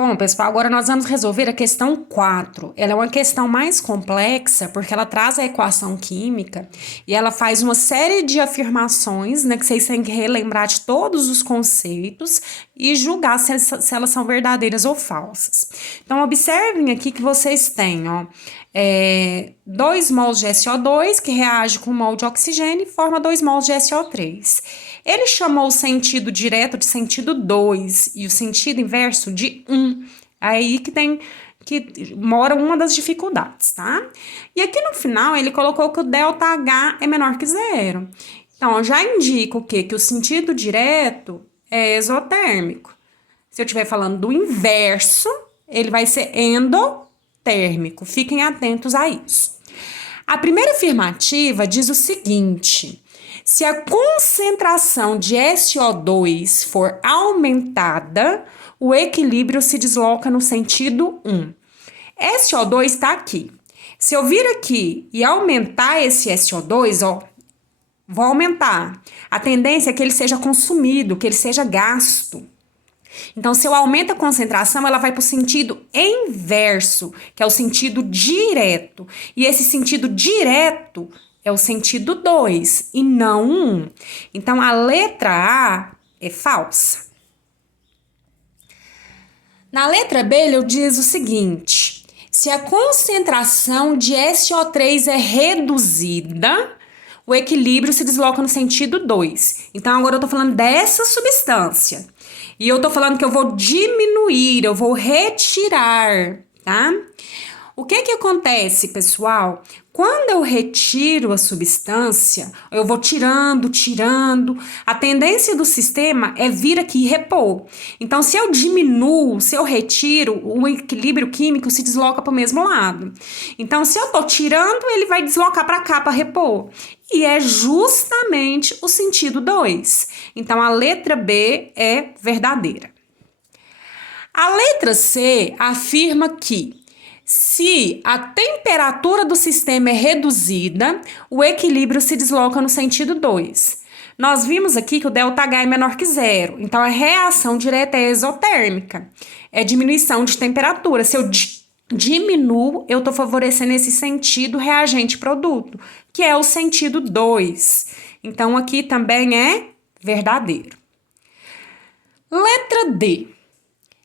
Bom, pessoal, agora nós vamos resolver a questão 4. Ela é uma questão mais complexa porque ela traz a equação química e ela faz uma série de afirmações, né, que vocês têm que relembrar de todos os conceitos e julgar se elas são verdadeiras ou falsas. Então, observem aqui que vocês têm, 2 mols de SO2 que reage com 1 mol de oxigênio e forma 2 mols de SO3. Ele chamou o sentido direto de sentido 2 e o sentido inverso de 1. Aí que mora uma das dificuldades, tá? E aqui no final ele colocou que o ΔH é menor que zero. Então, já indica o quê? Que o sentido direto é exotérmico. Se eu estiver falando do inverso, ele vai ser endotérmico. Fiquem atentos a isso. A primeira afirmativa diz o seguinte: se a concentração de SO2 for aumentada, o equilíbrio se desloca no sentido 1. SO2 está aqui. Se eu vir aqui e aumentar esse SO2, vou aumentar. A tendência é que ele seja consumido, que ele seja gasto. Então, se eu aumento a concentração, ela vai para o sentido inverso, que é o sentido direto. E esse sentido direto é o sentido 2 e não 1. Então, a letra A é falsa. Na letra B, ele diz o seguinte: se a concentração de SO3 é reduzida, o equilíbrio se desloca no sentido 2. Então, agora eu tô falando dessa substância. E eu tô falando que eu vou diminuir, eu vou retirar, tá? O que que acontece, pessoal? Quando eu retiro a substância, eu vou tirando, a tendência do sistema é vir aqui e repor. Então, se eu diminuo, se eu retiro, o equilíbrio químico se desloca para o mesmo lado. Então, se eu tô tirando, ele vai deslocar para cá para repor. E é justamente o sentido 2. Então, a letra B é verdadeira. A letra C afirma que se a temperatura do sistema é reduzida, o equilíbrio se desloca no sentido 2. Nós vimos aqui que o ΔH é menor que zero, então a reação direta é exotérmica, é diminuição de temperatura. Se eu diminuo, eu estou favorecendo esse sentido reagente-produto, que é o sentido 2. Então aqui também é verdadeiro. Letra D.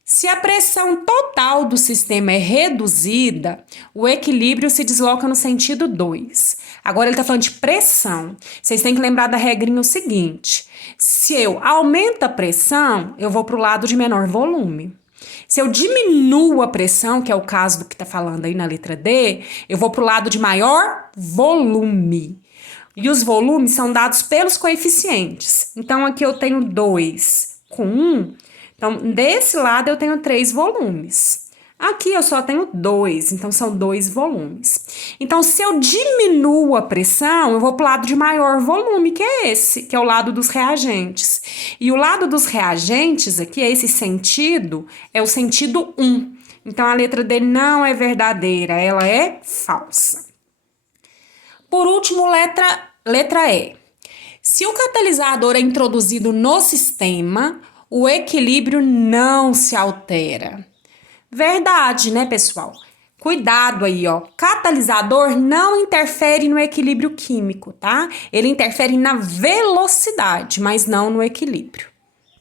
Se a pressão total do sistema é reduzida, o equilíbrio se desloca no sentido 2. Agora ele está falando de pressão. Vocês têm que lembrar da regrinha o seguinte: se eu aumento a pressão, eu vou para o lado de menor volume. Se eu diminuo a pressão, que é o caso do que está falando aí na letra D, eu vou para o lado de maior volume. E os volumes são dados pelos coeficientes. Então, aqui eu tenho 2 com 1. Então, desse lado eu tenho 3 volumes. Aqui eu só tenho 2, então são 2 volumes. Então, se eu diminuo a pressão, eu vou para o lado de maior volume, que é esse, que é o lado dos reagentes. E o lado dos reagentes aqui, esse sentido, é o sentido 1. Então, a letra D não é verdadeira, ela é falsa. Por último, letra E. Se o catalisador é introduzido no sistema, o equilíbrio não se altera. Verdade, né, pessoal? Cuidado aí, ó. Catalisador não interfere no equilíbrio químico, tá? Ele interfere na velocidade, mas não no equilíbrio.